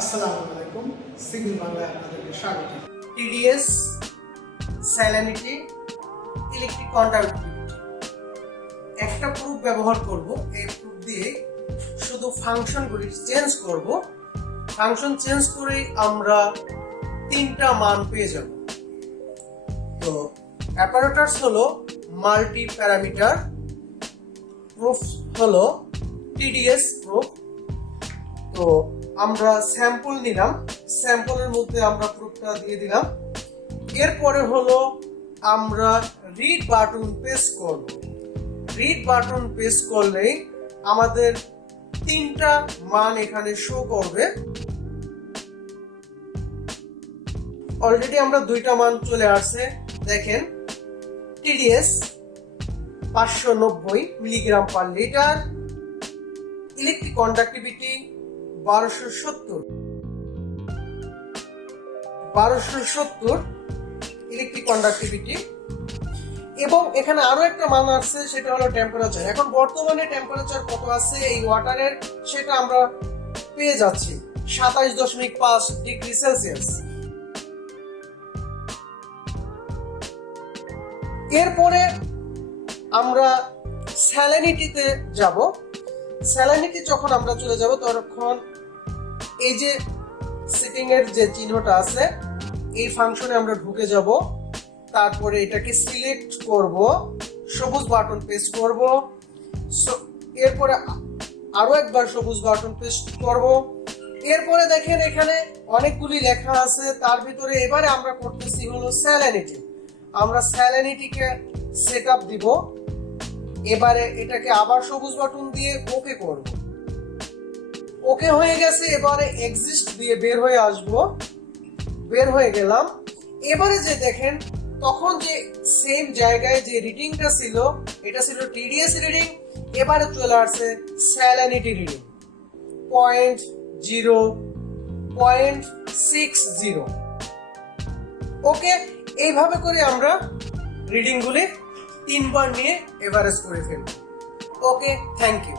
আসসালামু আলাইকুম, সিভিল বাংলায় আপনাদেরকে স্বাগত। টিডিএস, স্যালানিটি, ইলেকট্রিক কন্ডাক্টিভিটি একটা প্রুফ ব্যবহার করব। এই প্রুফ দিয়ে শুধু ফাংশনগুলি চেঞ্জ করব। ফাংশন চেঞ্জ করেই আমরা তিনটা মান পেয়ে যাব। তো অ্যাপারেটরস হলো মাল্টি প্যারামিটার, প্রুফ হলো টিডিএস প্রুফ। তো আমরা স্যাম্পল নিলাম, স্যাম্পলের মধ্যে আমরা প্রুফটা দিয়ে দিলাম। এরপরে হলো আমরা রিড বাটন প্রেস করব। রিড বাটন প্রেস করলেই আমাদের তিনটা মান এখানে শো করবে। অলরেডি আমরা দুইটা মান চলে আসছে, দেখেন। TDS 590 milligram per litre, electric conductivity 1270 electric conductivity. এবং এখানে আরো একটা মান আছে, সেটা হলো টেম্পারেচার। এখন বর্তমানে টেম্পারেচার কত আছে এই ওয়াটারের সেটা আমরা পেয়ে যাচ্ছি 27.5 ডিগ্রি সেলসিয়াস। এরপরে আমরা স্যালানিটিতে যাব। স্যালানিটি যখন আমরা চলে যাব তখন এই যে সেটিং এর যে চিহ্নটা আছে এই ফাংশনে আমরা ঢুকে যাব। তারপরে এটাকে সিলেক্ট করব, সবুজ বাটন প্রেস করব। এরপরে আরো একবার সবুজ বাটন প্রেস করব। এরপরে দেখেন এখানে অনেকগুলি লেখা আছে, তার ভিতরে এবারে আমরা করতেছি হলো স্যালানিটি। আমরা স্যালানিটিকে সেট আপ দিব। এবারে এটাকে আবার সবুজ বাটন দিয়ে ওকে করব। ওকে হয়ে গেছে, এবারে এক্সিস্ট দিয়ে বের হয়ে আসব। বের হয়ে গেলাম। এবারে যে দেখেন তখন যে সেম জায়গায় যে রিডিংটা ছিল এটা ছিল টিডিএস রিডিং, এবারে চলে আসছে স্যালানিটি রিডিং 0.60। ওকে, এইভাবে করে আমরা রিডিংগুলি তিনবার নিয়ে এভারেজ করে ফেলব। ওকে, থ্যাংক ইউ।